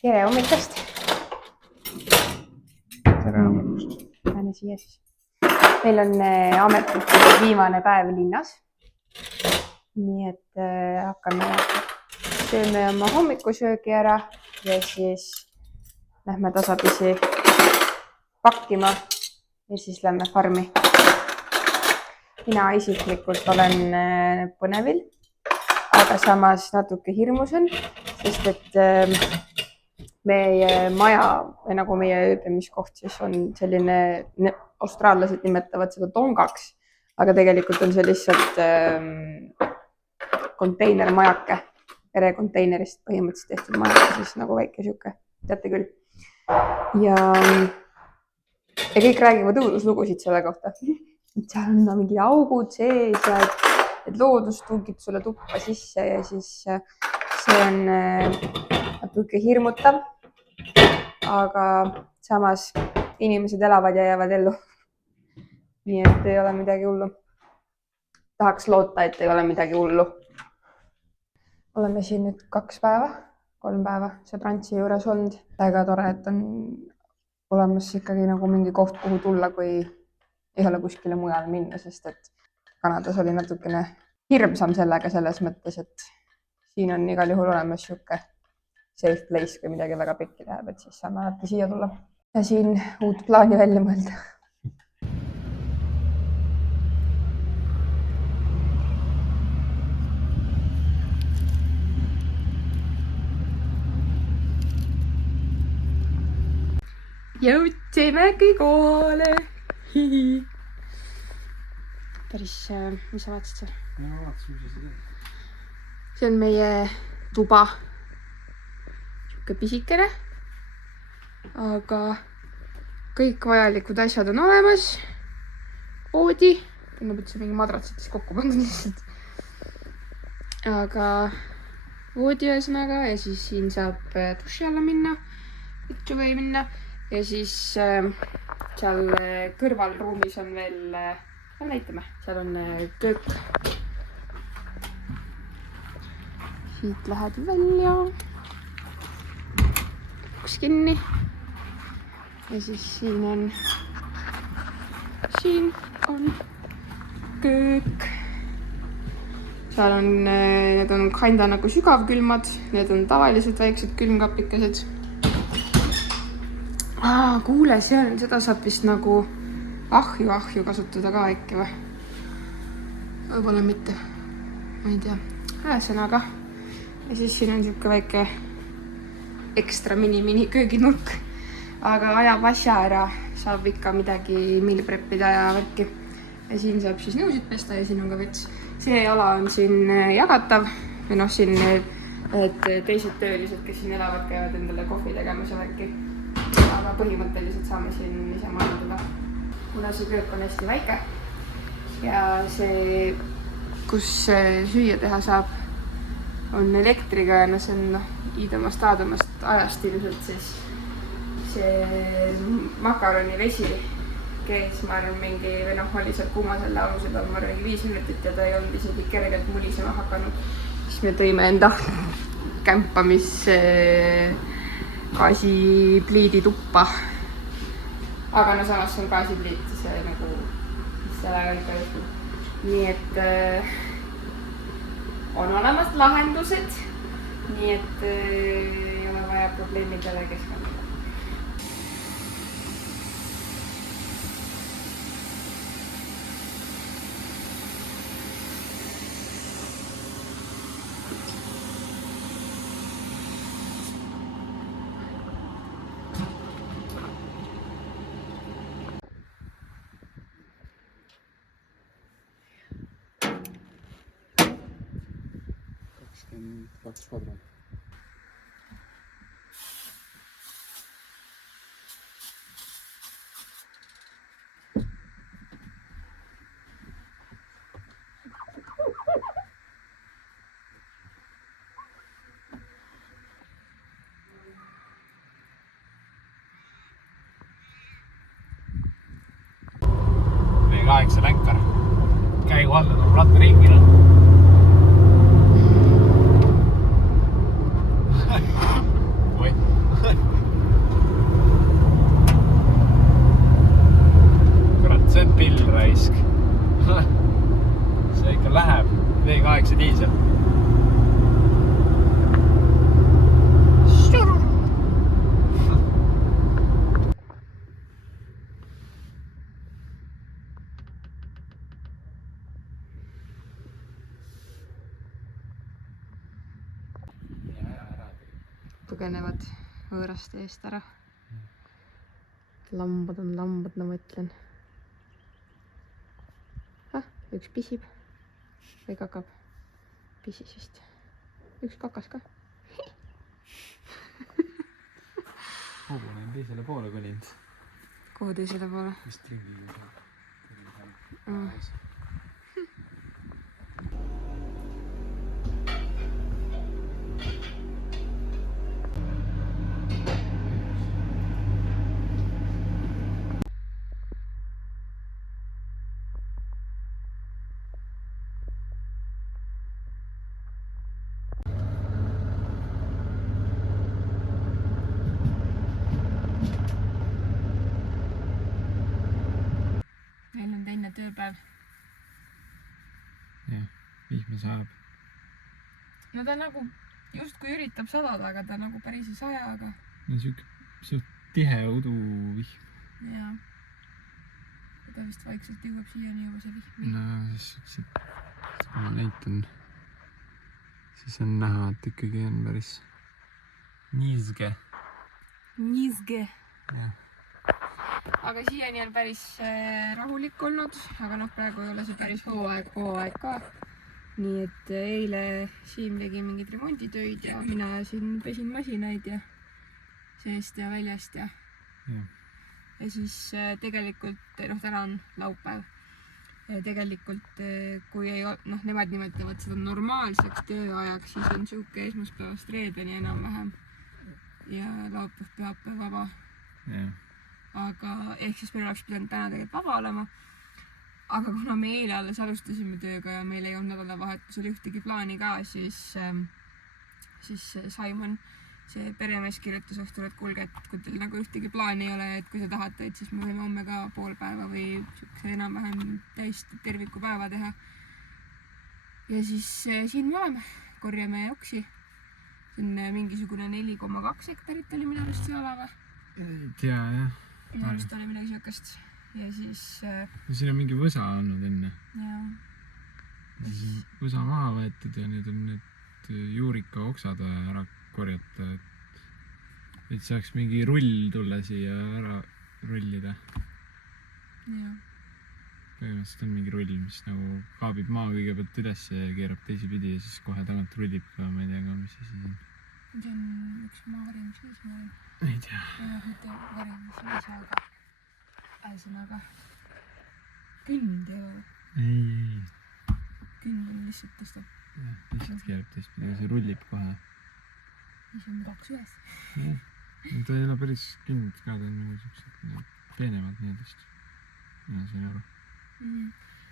Tere hommikust! Tere hommikust! Lähme siia siis. Meil on ametlikult viimane päev linnas. Nii et sööme oma hommikusöögi ära ja siis lähme tasapisi pakkima ja siis lähme farmi. Mina isiklikult olen põnevil, aga samas natuke hirmusen, sest et meie maja või nagu meie ööbimiskoht siis on selline, austraallased nimetavad seda tongaks, aga tegelikult on see lihtsalt konteinermajake, perekonteinerist põhimõtteliselt tehtud majake, siis nagu väike siuke, teate küll. Ja kõik räägivad õuduslugusid selle kohta. Seal on mingid augud sees ja et loodus tungib sulle tuppa sisse ja siis see on natuke hirmutav, aga samas inimesed elavad ja jäävad ellu. Nii et ei ole midagi hullu. Tahaks loota, et ei ole midagi hullu. Oleme siin nüüd 3 päeva sõbrantsi juures olnud. Väga tore, et on olemas ikkagi nagu mingi koht, kuhu tulla, kui ei ole kuskile mujal minna, sest et Kanadas oli natukene hirmsam sellega selles mõttes, et siin on igal juhul olemas siuke safe place, kui midagi väga pikki läheb, et siis saame alati siia tulla ja siin uut plaani välja mõelda. Jõudsimegi koole. Päris, mis sa vaatasid seal? Ma vaatasin, mis sa teed. See on meie tuba. Siuke pisikene. Aga kõik vajalikud asjad on olemas. Voodi. Tundub, et see mingi madratsites kokku pandud lihtsalt. Aga voodi ühesõnaga ja siis siin saab duši alla minna. Vittu või minna. Ja siis seal kõrvalruumis on veel, näitame, seal on köök. Siit lähed välja. Uks kinni. Ja siis siin on köök. Seal on, need on kinda nagu sügavkülmad, need on tavalised väiksed külmkapikesed. Kuule, seda saab vist nagu ahju kasutada ka äkki või? Võib-olla mitte. Ma ei tea. Ühesõnaga. Ja siis siin on siuke väike ekstra mini kööginurk. Aga ajab asja ära. Saab ikka midagi meal preppida ja värki. Ja siin saab siis nõusid pesta ja siin on ka vets. See ala on siin jagatav. Või noh, siin teised töölised, kes siin elavad, käivad endale kohvi tegemas ja värki. Aga põhimõtteliselt saame siin ise majandada. Kuna see köök on hästi väike ja see, kus süüa teha saab, on elektriga ja see on iidamast aadamast ajast ilmselt, siis see makaroni vesi kees, ma arvan, mingi, või oli seal kuuma selle aluse peal, ma arvan, 5 minutit ja ta ei olnud isegi kergelt mulisema hakanud. Siis me tõime enda kämpa, mis gaasipliidi tuppa. Aga no samas on gaasipliit, see nagu, mis sellega ikka juhtub. Nii et on olemas lahendused, nii et ei ole vaja probleemidele keskenduda. Kaks padran. V8 länkar. Käigu alla, tuleb ratta ringile. Oi. põgenevad võõraste eest ära. Lambad on lambad, ma mõtlen. Üks pisib või kakab. Pisis vist. Üks kakas ka. Hobune on teisele poole kolinud. Kuhu teisele poole? Vist ringi. Meil on teine tööpäev. Jah, vihma saab. No ta nagu justkui üritab sadada, aga ta nagu päris ei saja, aga... No siuke suht tihe uduvihm. Jaa. Ta vist vaikselt jõuab siiani juba see vihm. No siis kui ma näitan, siis on näha, et ikkagi on päris niisge. Niisge. Jah. Aga siiani on päris rahulik olnud, aga noh, praegu ei ole see päris hooaeg ka. Nii et eile Siim tegi mingid remonditöid ja mina siin pesin masinaid ja seest ja väljast ja siis tegelikult, täna on laupäev. Tegelikult, kui ei, nemad nimetavad seda normaalseks tööajaks, siis on siuke esmaspäevast reedeni enam-vähem ja laupäev, pühapäev vaba. Aga ehk siis meil oleks pidanud täna tegelikult vaba olema. Aga kuna me eile alles alustasime tööga ja meil ei olnud nädalavahetusel ühtegi plaani ka, siis Simon, see peremees kirjutas õhtul, et kuulge, et kui teil nagu ühtegi plaani ei ole, et kui te tahate, et siis me võime homme ka pool päeva või siukse enam-vähem täist terviku päeva teha. Ja siis siin me oleme, korjame oksi. See on mingisugune 4,2 hektarit oli minu arust see ala või? Ei tea, jah. Minu arust oli midagi siukest. Ja siis... Siin on mingi võsa olnud enne. Jaa. Siis on võsa maha võetud ja nüüd on need juurika oksad ära korjata, et saaks mingi rull tulla siia ära rullida. Jaa. Põhimõtteliselt on mingi rull, mis nagu kaabib maa kõigepealt üles ja keerab teisipidi ja siis kohe tagant rullib ka, ma ei tea ka, mis asi siin. See on üks maaring, siis maaring. Ei tea. Mitte varing, mis on ise, aga ühesõnaga künd ei ole. Ei. Künd on lihtsalt tõstab. Jah, lihtsalt keerab teistpidi, see rullib kohe. Siis on kaks ühes. Jah. Ta ei ole päris künd ka, ta on nagu siuksed peenemad nii-edest. Mina sain aru.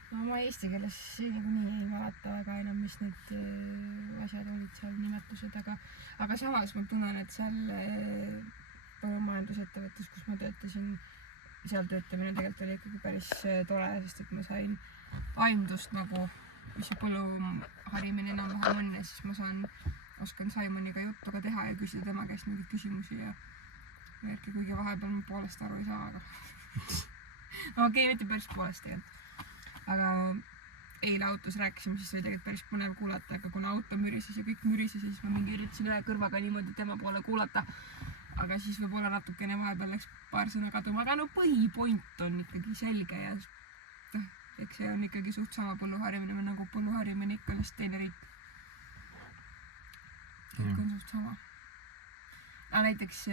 No ma eesti keeles niikuinii ei mäleta väga enam, mis need asjad olid seal nimetused, aga samas ma tunnen, et seal põllumajandusettevõttes, kus ma töötasin, seal töötamine tegelikult oli ikkagi päris tore, sest et ma sain aimdust nagu, mis see põlluharimine enam-vähem on ja siis ma oskan Simoniga juttu ka teha ja küsida tema käest mingeid küsimusi ja järgi, kuigi vahepeal ma poolest aru ei saa, aga no okei, mitte päris poolest tegelikult. Aga eile autos rääkisime, siis oli tegelikult päris põnev kuulata, aga kuna auto mürises ja kõik mürises, siis ma mingi üritasin ühe kõrvaga niimoodi tema poole kuulata. Aga siis võib-olla natukene vahepeal läks paar sõna kaduma, aga no põhipoint on ikkagi selge ja eks see on ikkagi suht sama põlluharimine, nagu põlluharimine ikka on teine riik. Kõik on suht sama. Näiteks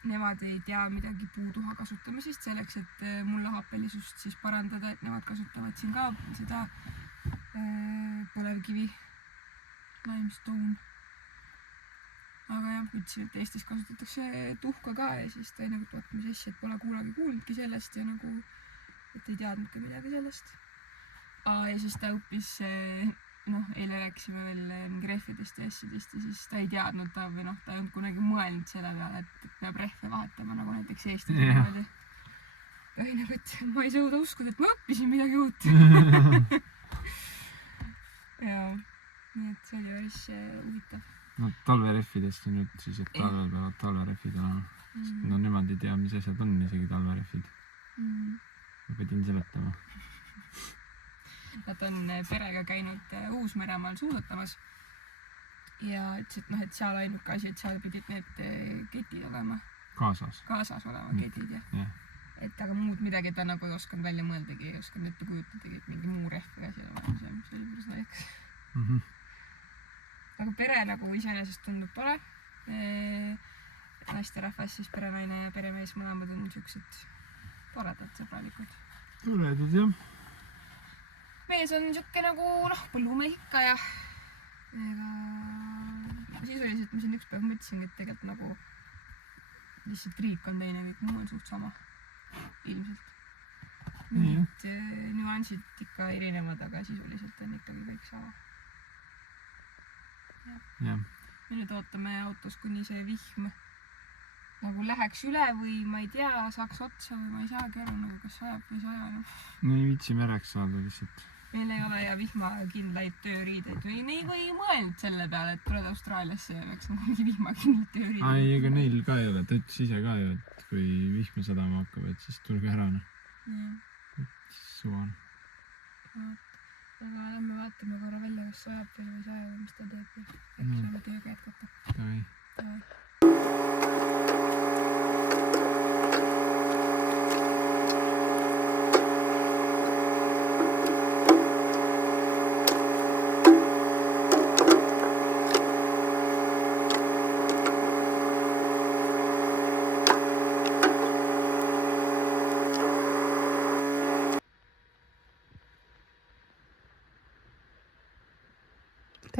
nemad ei tea midagi puutuha kasutamisest selleks, et mullahapelisust siis parandada, et nemad kasutavad siin ka seda põlevkivi, limestone. Aga jah, ütlesin, et Eestis kasutatakse tuhka ka ja siis ta nagu mis asja, et pole kunagi kuulnudki sellest ja nagu, et ei teadnud ka midagi sellest. Ja siis ta õppis, eile rääkisime veel rehvidest ja asjadest ja siis ta ei teadnud ta või ta ei olnud kunagi mõelnud selle peale, et peab rehve vahetama nagu näiteks Eestis. Ja nagu, et ma ei saa uskuda, et ma õppisin midagi uut. Ja, nii et see oli päris huvitav. No talverehvidest on nüüd siis, et talvel peavad talverehvid olema. No nemad ei tea, mis asjad on isegi talverehvid. Ma pidin seletama. Nad on perega käinud Uus-Meremaal suusatamas ja ütles, et noh, et seal ainuke asi, et seal pidid need ketid olema. Kaasas olema ketid, jah. Et aga muud midagi ta nagu ei osanud välja mõeldagi, ei osanud ette kujutadagi, et mingi muu rehv või asi olemas ja mis oli päris naljakas. Aga pere nagu iseenesest tundub tore. Naisterahvas, siis perenaine ja peremees mõlemad on niisugused toredad, sõbralikud. Toredad, jah. Mees on niisugune nagu põllumees ikka ja sisuliselt ma siin üks päev mõtlesin, et tegelikult nagu lihtsalt riik on teine, kõik muu on suht sama. Ilmselt. Mingid nüansid ikka erinevad, aga sisuliselt on ikkagi kõik sama. Ja. Me nüüd ootame autos, kuni see vihm nagu läheks üle või ma ei tea, saaks otsa või ma ei saagi aru, nagu kas sajab või saja. No ei viitsi mereks saada lihtsalt. Meil ei ole ja vihmakindlaid tööriideid või nagu ei mõelnud selle peale, et tuled Austraaliasse ja peaks mingi vihmakindlaid tööriideid. Ai, ega neil ka ei ole, ta ütles ise ka ju, et kui vihma sadama hakkab, et siis tulge ära. Suva on. Aga lähme vaatame korra välja, kas sajab või ei saja või mis ta teeb. Äkki saame tööga jätkata. Davai.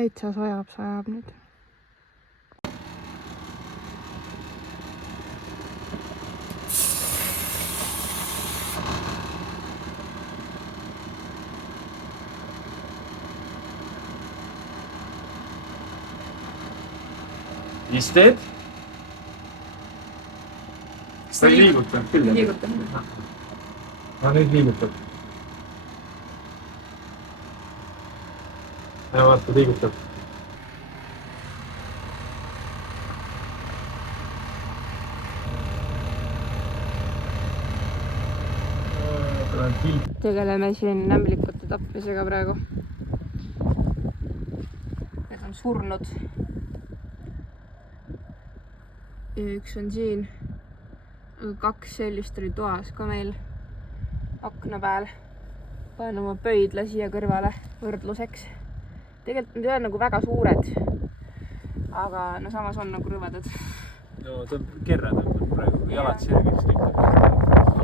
Täitsa sajab nüüd. Mis teed? Ta ei liiguta küll. Liiguta. Nüüd liigutab. Ja vaata, liigutab. Tegeleme siin nämlikute tapmisega praegu. Need on surnud. Ja üks on siin. 2 sellist oli toas ka meil akna peal. Panen oma pöidla siia kõrvale võrdluseks. Tegelikult need ei ole nagu väga suured, aga no samas on nagu rõvedad. No ta on kerra tõmbab praegu, kui jalad sirgeks lükkab.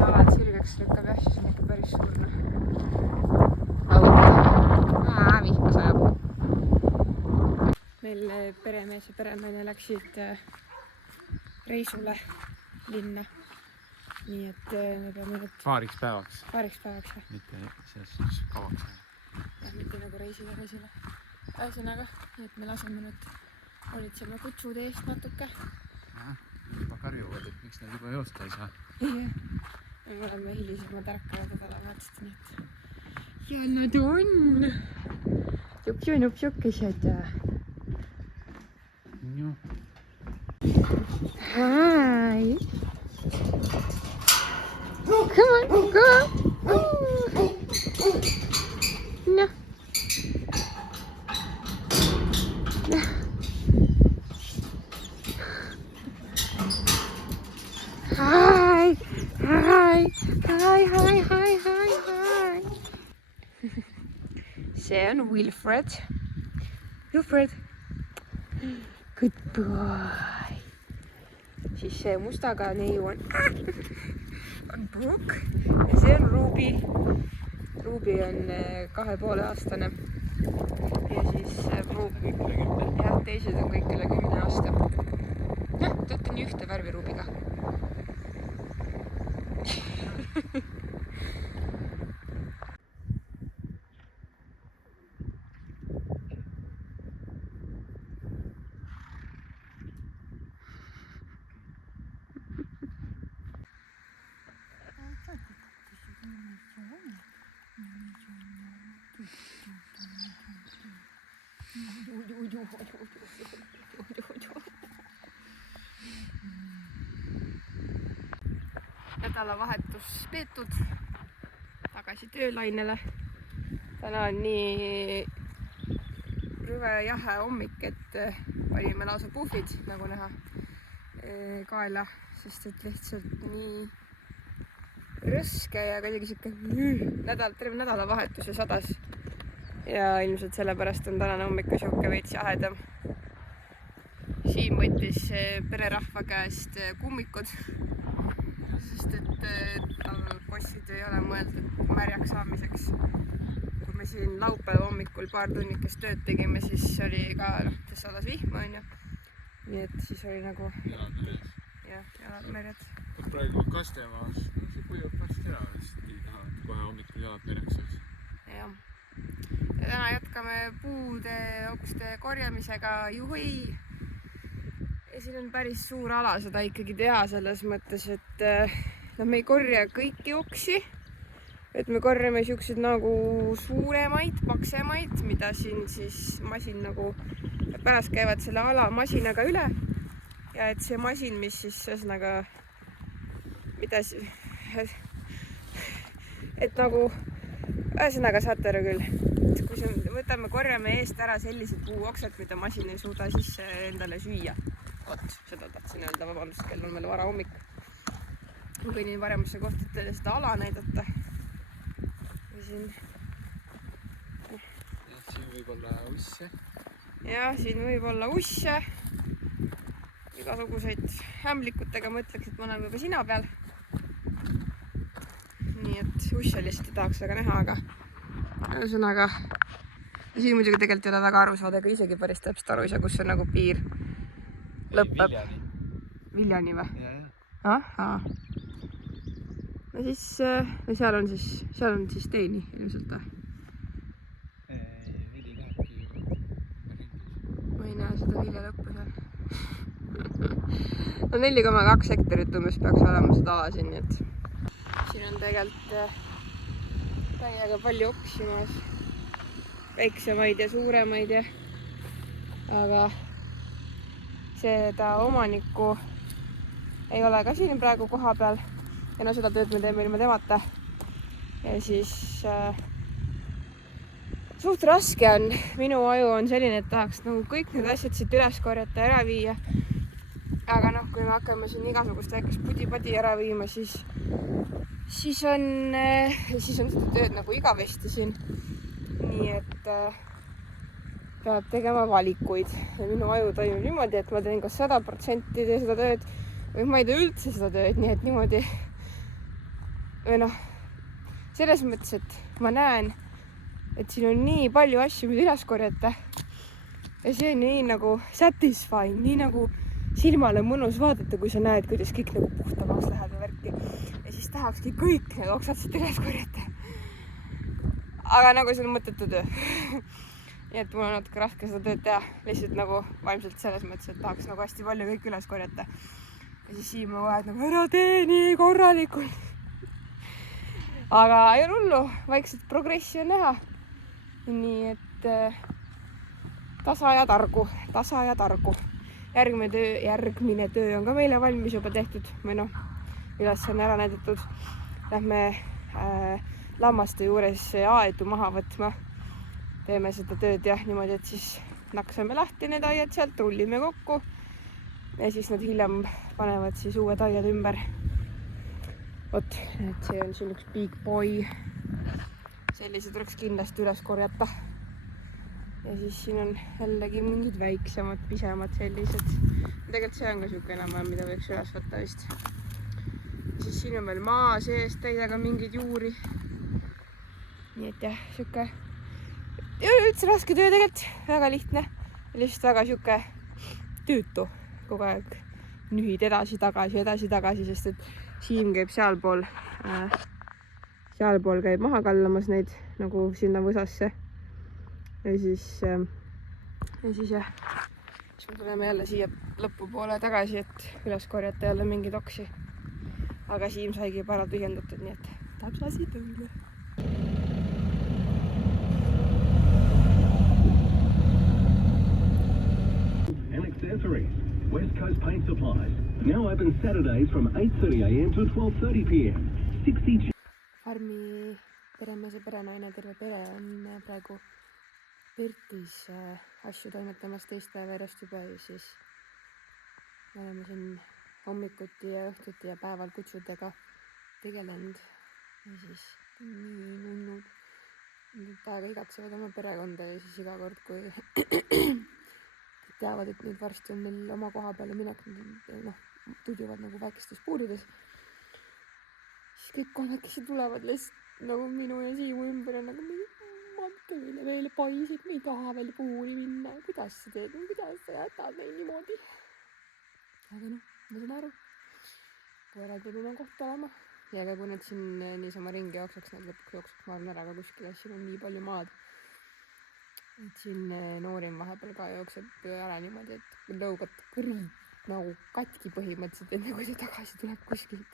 Jalad sirgeks lükkab jah, siis on ikka päris suurne. Vihma sajab. Meil peremees ja perenaine läksid reisule linna. Nii et me peame nüüd... Paariks päevaks. Jah. Mitte selles kauaks. Ja mitte nagu reisile. Ühesõnaga, nii et me laseme nüüd olitsema kutsude eest natuke. Juba karjuvad, et miks nad juba joosta ei saa. Me oleme hilisemad ärkavad nädalavahetust, nii et... Ja nad on! Jukesed. Hi! Come on, go! No. Hi. See on Wilfred. Good boy. Siis see mustaga neiu on Brooke ja see on Ruby. Ruby on 2,5-aastane ja siis Brooke, jah, teised on kõik üle 10 aasta. Jah, töötan nii ühte värvi Rubiga. Nädalavahetus peetud, tagasi töölainele. Täna on nii jube jahe hommik, et panime lausa puhvid, nagu näha, kaela, sest et lihtsalt nii rõske ja kuidagi siuke terve nädalavahetus ja sadas. Ja ilmselt sellepärast on tänane hommik siuke veits jahedam. Siim võttis pererahva käest kummikud, sest et bossid ei ole mõeldud märjaks saamiseks. Kui me siin laupäeva hommikul paar tunnikest tööd tegime, siis oli ka sadas vihma, on ju. Nii et siis oli nagu... Jalad märjad. Praegu kastemaas, see kujub varsti ära, sest ei taha kohe hommikul jalad märjaks saaks. Ja täna jätkame puude okste korjamisega, juhui! Ja siin on päris suur ala seda ikkagi teha selles mõttes, et me ei korja kõiki oksi, et me korjame siuksed nagu suuremaid, paksemaid, mida siin siis masin nagu pärast käivad selle ala masinaga üle ja et see masin, mis siis ühesõnaga mida et nagu ühesõnaga saate aru küll, et kui võtame, korjame eest ära sellised puuoksed, mida masin ei suuda sisse endale süüa. Vot, seda tahtsin öelda, vabandust, kell on meil vara hommik. Ma kõinin varemasse kohta teile seda ala näidata. Ja siin võib olla usse. Ja, siin võib olla usse. Igasuguseid hämlikutega mõtleks, et ma olen juba sina peal. Nii et usse lihtsalt ei tahaks väga näha, aga ühesõnaga. Siin muidugi tegelikult ei ole väga aru saada, aga isegi päris täpselt aru ei saa, kus on nagu piir lõppeb. Viljani või? Ahhaa. No siis, seal on siis teini ilmselt või? Vili lähebki juba. Ma ei näe seda vilja lõppu seal. No 4,2 hektarit umbes peaks olema seda ala siin, nii et siin on tegelikult täiega palju oksi maas. Väiksemaid ja suuremaid ja aga seda omanikku ei ole ka siin praegu koha peal ja no seda tööd me teeme ilma temata ja siis suht raske on, minu aju on selline, et tahaks nagu kõik need asjad siit üles korjata ja ära viia, aga noh, kui me hakkame siin igasugust väikest pudi-padi ära viima, siis on seda tööd nagu igavesti siin, nii et peab tegema valikuid ja minu aju toimub niimoodi, et ma teen kas 100% tee seda tööd või ma ei tee üldse seda tööd, nii et niimoodi või noh, selles mõttes, et ma näen, et siin on nii palju asju, mida üles korjata ja see on nii nagu satisfying, nii nagu silmale mõnus vaadata, kui sa näed, kuidas kõik nagu puhtamaks läheb ja värki ja siis tahakski kõik need oksad siit üles korjata. Aga nagu see on mõttetu töö. Nii et mul on natuke raske seda tööd teha, lihtsalt nagu vaimselt selles mõttes, et tahaks nagu hästi palju kõik üles korjata. Ja siis Siim on vahet nagu ära tee nii korralikult. Aga ei ole hullu, vaikselt progressi on näha. Nii et tasa ja targu. Järgmine töö on ka meile valmis juba tehtud. Või noh, üles on ära näidatud. Lähme lammaste juures aedu maha võtma. Teeme seda tööd jah niimoodi, et siis naksame lahti need aiad sealt, rullime kokku ja siis nad hiljem panevad siis uued aiad ümber. Vot, et see on siin üks big boy. Sellised tuleks kindlasti üles korjata. Ja siis siin on jällegi mingid väiksemad, pisemad sellised. Tegelikult see on ka siuke enam, mida võiks üles võtta vist. Ja siis siin on veel maa sees täidega mingeid juuri. Nii et jah, siuke ei ole üldse raske töö tegelikult, väga lihtne. Lihtsalt väga siuke tüütu kogu aeg nühid edasi-tagasi, sest et Siim käib sealpool käib maha kallamas neid nagu sinna võsasse. Ja siis jah, siis me tuleme jälle siia lõpupoole tagasi, et üles korjata jälle mingeid oksi. Aga Siim saigi juba ära tühjendatud, nii et tahab lasi tõule. West Coast Paint Supplies. Now open Saturdays from 8:30 a.m. to 12:30 p.m. 60 Farmi peremees ja perenaine, terve pere on praegu Pirtis asju toimetamas teist päeva järjest juba ja siis me oleme siin hommikuti ja õhtuti ja päeval kutsudega tegelenud ja siis nii nunnud. Nad aega igatsevad oma perekonda ja siis iga kord, kui teavad, et nüüd varsti on neil oma koha peale minek, tudjuvad nagu väikestes puurides, siis kõik kolmekesi tulevad lihtsalt nagu minu ja Siimu ümber ja nagu andke meile paisib, me ei taha veel puuri minna, kuidas sa teed, kuidas sa jätad neid niimoodi. Aga ma saan aru, koerad peab oma koht olema ja ega kui nad siin niisama ringi jookseks, nad lõpuks jookseks ma arvan ära ka kuskile, siin on nii palju maad. Et siin noorim vahepeal ka jookseb ära niimoodi, et lõugad kõrid nagu katki põhimõtteliselt, enne kui ta tagasi tuleb kuskilt.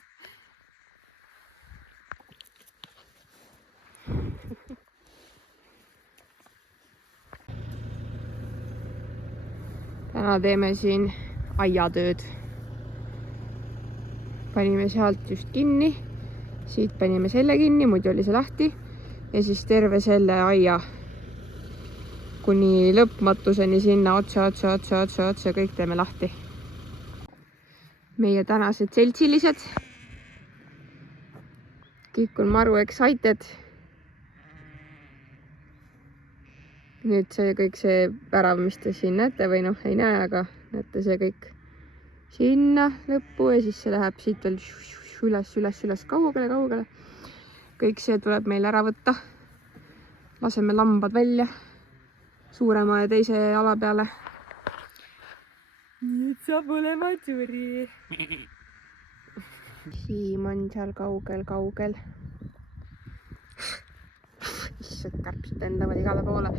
Täna teeme siin aiatööd. Panime sealt just kinni, siit panime selle kinni, muidu oli see lahti ja siis terve selle aia kuni lõpmatuseni sinna otsa kõik teeme lahti. Meie tänased seltsilised. Kõik on maru excited. Nüüd see kõik see värav, mis te siin näete või ei näe, aga näete see kõik sinna lõppu ja siis see läheb siit veel üles kaugele. Kõik see tuleb meil ära võtta. Laseme lambad välja suurema ja teise ala peale. Nüüd saab olema turi. Siim on seal kaugel. Issad, kärbsid lendavad igale poole.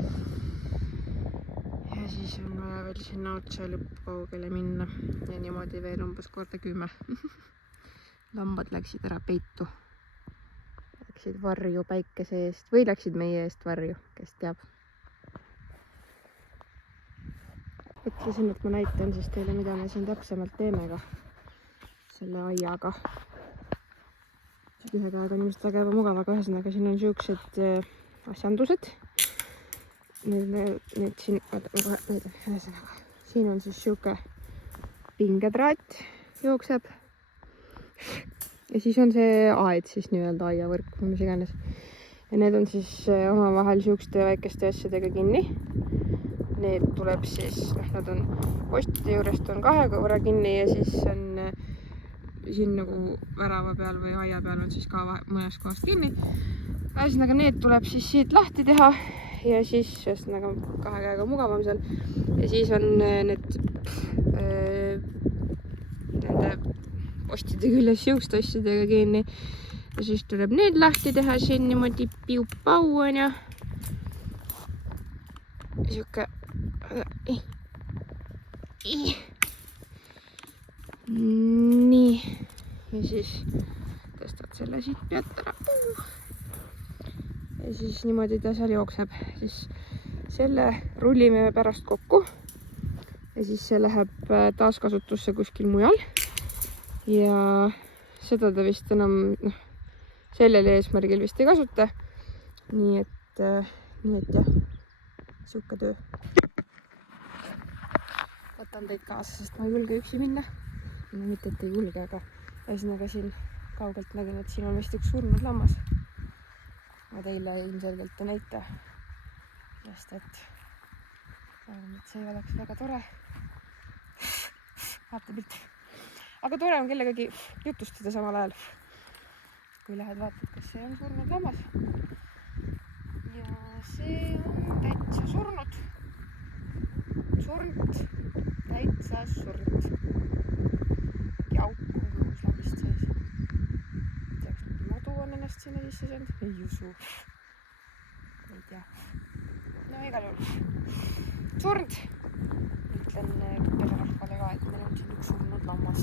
Ja siis on vaja veel sinna otsa lõppu kaugele minna. Ja niimoodi veel umbes korda 10. Lambad läksid ära peitu. Läksid varju päikese eest või läksid meie eest varju, kes teab. Ütlesin, et ma näitan siis teile, mida me siin täpsemalt teeme ka selle aiaga. Ühe käega on ilmselt väga mugav, aga ühesõnaga siin on siuksed asjandused. Need siin, siin on siis siuke pingetraat jookseb. Ja siis on see aed siis nii-öelda aiavõrk, mis iganes. Ja need on siis omavahel siukeste väikeste asjadega kinni. Need tuleb siis, nad on postide juurest on 2 korra kinni ja siis on siin nagu värava peal või aia peal on siis ka mõnes kohas kinni. Ühesõnaga need tuleb siis siit lahti teha ja siis ühesõnaga 2 käega mugavam seal. Ja siis on need nende postide küljes siukeste asjadega kinni. Ja siis tuleb need lahti teha siin niimoodi piu-pau on ja siuke nii ja siis tõstad selle siit pealt ära ja siis niimoodi ta seal jookseb, siis selle rullime pärast kokku ja siis see läheb taaskasutusse kuskil mujal ja seda ta vist enam sellel eesmärgil vist ei kasuta, nii et jah, siuke töö. Võtan teid kaasa, sest ma ei julge üksi minna. No mitte, et ei julge, aga ühesõnaga siin kaugelt nägin, et siin on vist üks surnud lammas. Ma teile ilmselgelt ei näita, sest et see oleks väga tore. Vaatepilt. Aga tore on kellegagi jutustada samal ajal. Kui lähed vaatad, kas see on surnud lammas. Ja see on täitsa surnud. Surnud. Täitsa surnud. Jauk on kõhus lambist sees. Teaks, mingi madu on ennast sinna sisse saanud. Ei usu. Ei tea. No igal juhul. Surnud. Ütlen pererahvale ka, et meil on siin üks surnud lammas.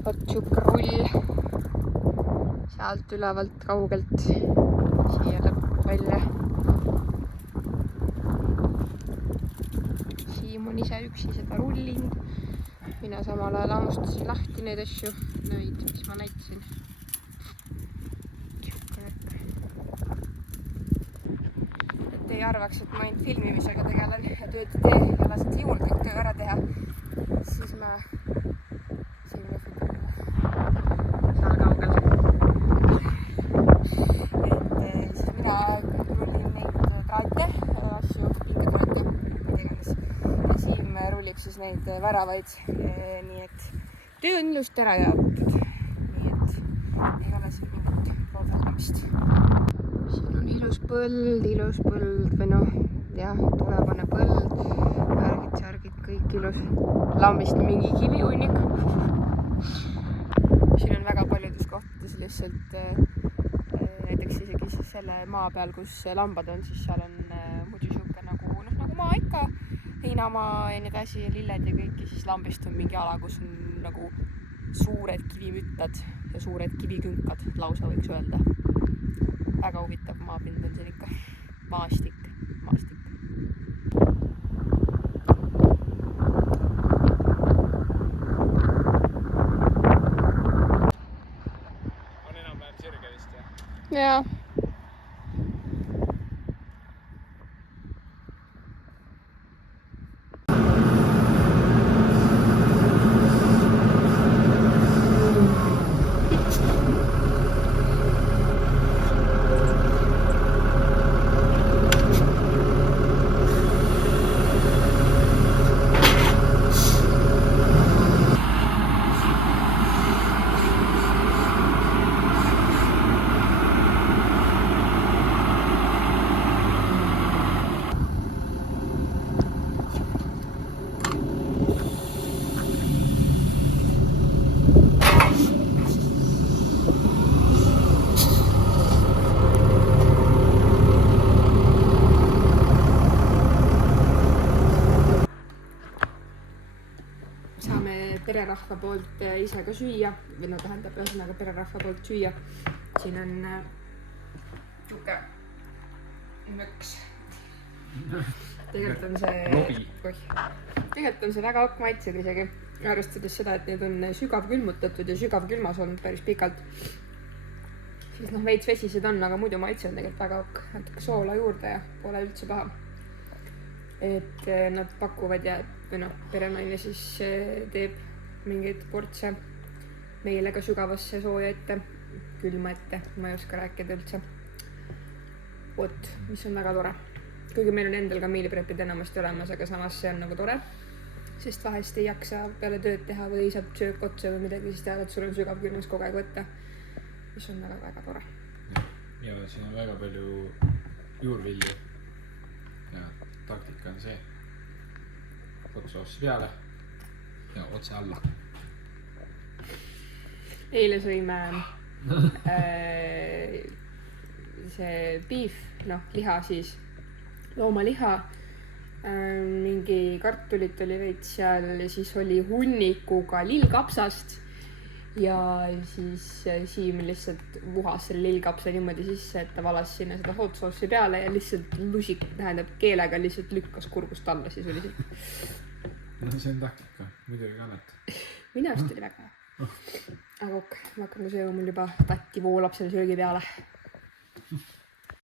Vot siuke rull. Sealt ülevalt kaugelt. Siia lõppu välja. Siim on ise üksi seda rullinud. Mina samal ajal hammustasin lahti neid asju. Neid, mis ma näitasin. ei arvaks, et ma ainult filmimisega tegelen ja tööd ei tee ja lasen Siimul kõik töö ära teha, siis ma Siim lõhvib seal kaugel. Et siis mina rullin neid traate, asju, pingetraate, mida iganes. Ja Siim rullib siis neid väravaid, nii et töö on ilusti ära jaotatud. Nii et ei ole siin mingit prooverdamist. Siin on ilus põld või noh, jah, tulevane põld, värgid, kõik ilus. Lambist mingi kivihunnik. Siin on väga paljudes kohtades lihtsalt, näiteks isegi siis selle maa peal, kus lambad on, siis seal on muidu siuke nagu maa ikka, heinamaa ja nii edasi ja lilled ja kõik ja siis lambist on mingi ala, kus on nagu suured kivimüttad ja suured kivikünkad, lausa võiks öelda. Väga huvitav maapind on siin ikka. Maastik. On enam-vähem sirge vist, jah? Jaa. Pererahva poolt ise ka süüa, või no tähendab ühesõnaga pererahva poolt süüa. Siin on siuke möks. Tegelikult on see väga ok maitsed isegi, arvestades seda, et need on sügavkülmutatud ja sügavkülmas olnud päris pikalt. Siis noh, veits vesised on, aga muidu maitse on tegelikult väga ok. Natuke soola juurde ja pole üldse paha. Et nad pakuvad ja perenaine siis teeb mingeid portse meile ka sügavasse sooja ette, külma ette, ma ei oska rääkida üldse. Vot, mis on väga tore. Kuigi meil on endal ka mealprepid enamasti olemas, aga samas see on nagu tore, sest vahest ei jaksa peale tööd teha või saab söök otsa või midagi, siis teavad, et sul on sügavkülmas kogu aeg võtta, mis on väga tore. Ja siin on väga palju juurvilju ja taktika on see, otsoossi peale ja otse alla. Eile sõime see beef, liha siis, loomaliha, mingi kartulit oli veits seal ja siis oli hunnikuga lillkapsast ja siis Siim lihtsalt vuhas selle lillkapsa niimoodi sisse, et ta valas sinna seda hot sauce'i peale ja lihtsalt keelega lihtsalt lükkas kurgust alla sisuliselt. No see on taktika, muidugi kannata. Minu arust oli väga hea. Aga ok, ma hakkan sööma, mul juba tatti voolab selle söögi peale.